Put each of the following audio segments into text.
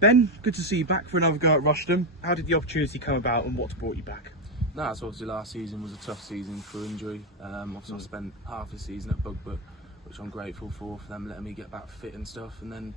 Ben, good to see you back for another go at Rushden. How did the opportunity come about and what's brought you back? No, so obviously last season was a tough season through injury. Obviously I spent half the season at Bugbrook, which I'm grateful for them letting me get back fit and stuff. And then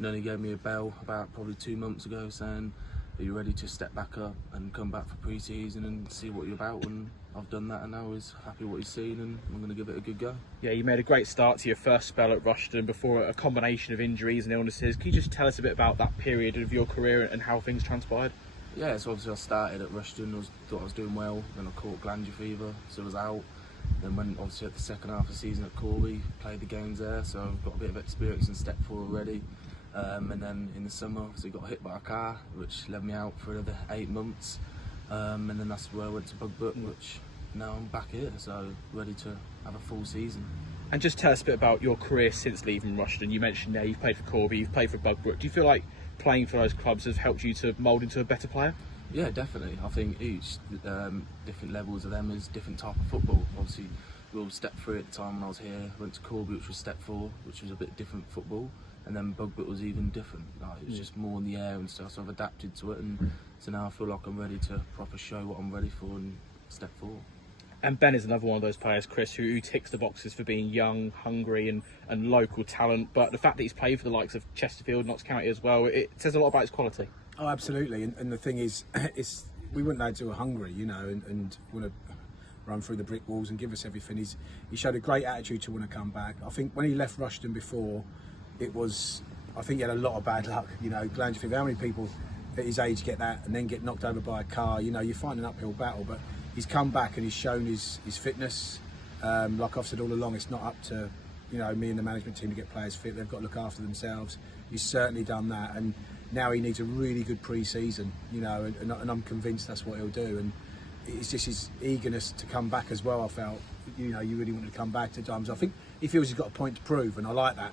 Nunny gave me a bell about probably 2 months ago saying, are you ready to step back up and come back for pre-season and see what you're about? And I've done that, and now he's happy what he's seen, and I'm going to give it a good go. Yeah, you made a great start to your first spell at Rushden before a combination of injuries and illnesses. Can you just tell us a bit about that period of your career and how things transpired? Yeah, so obviously I started at Rushden, thought I was doing well, then I caught glandular fever, so I was out. Then went obviously at the second half of the season at Corby, played the games there, so I've got a bit of experience in step 4 already. And then in the summer, obviously got hit by a car, which led me out for another 8 months. And then that's where I went to Bugbrook, which now I'm back here, so ready to have a full season. And just tell us a bit about your career since leaving Rushden. You mentioned there you've played for Corby, you've played for Bugbrook. Do you feel like playing for those clubs has helped you to mould into a better player? Yeah, definitely. I think each different levels of them is different type of football. Obviously, we were step 3 at the time when I was here. Went to Corby, which was step 4, which was a bit different football. And then Bugbrook was even different. Like, it was just more in the air and stuff. So I've adapted to it, and so now I feel like I'm ready to proper show what I'm ready for in step 4. And Ben is another one of those players, Chris, who ticks the boxes for being young, hungry and local talent. But the fact that he's played for the likes of Chesterfield, Notts County as well, it says a lot about his quality. Oh, absolutely. And the thing is, we want lads who are hungry, you know, and want to run through the brick walls and give us everything. He showed a great attitude to want to come back. I think when he left Rushden before, I think he had a lot of bad luck, you know, glandular fever. How many people at his age get that and then get knocked over by a car? You know, you find an uphill battle, but he's come back and he's shown his fitness. Like I've said all along, it's not up to, you know, me and the management team to get players fit. They've got to look after themselves. He's certainly done that, and now he needs a really good pre-season, you know, and I'm convinced that's what he'll do. And it's just his eagerness to come back as well. I felt, you know, you really wanted to come back to times. I think he feels he's got a point to prove, and I like that.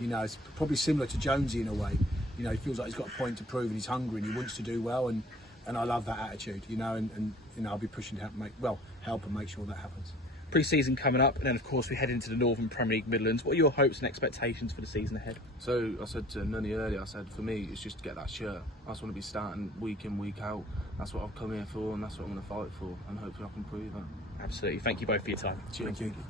You know, it's probably similar to Jonesy in a way. You know, he feels like he's got a point to prove, and he's hungry and he wants to do well, and I love that attitude. You know, and you know, I'll be pushing to help and make sure that happens. Pre-season coming up, and then of course we head into the Northern Premier League Midlands. What are your hopes and expectations for the season ahead? So I said to Nunny earlier, I said for me it's just to get that shirt. I just want to be starting week in, week out. That's what I've come here for, and that's what I'm going to fight for, and hopefully I can prove that. Absolutely. Thank you both for your time. Cheers. Thank you.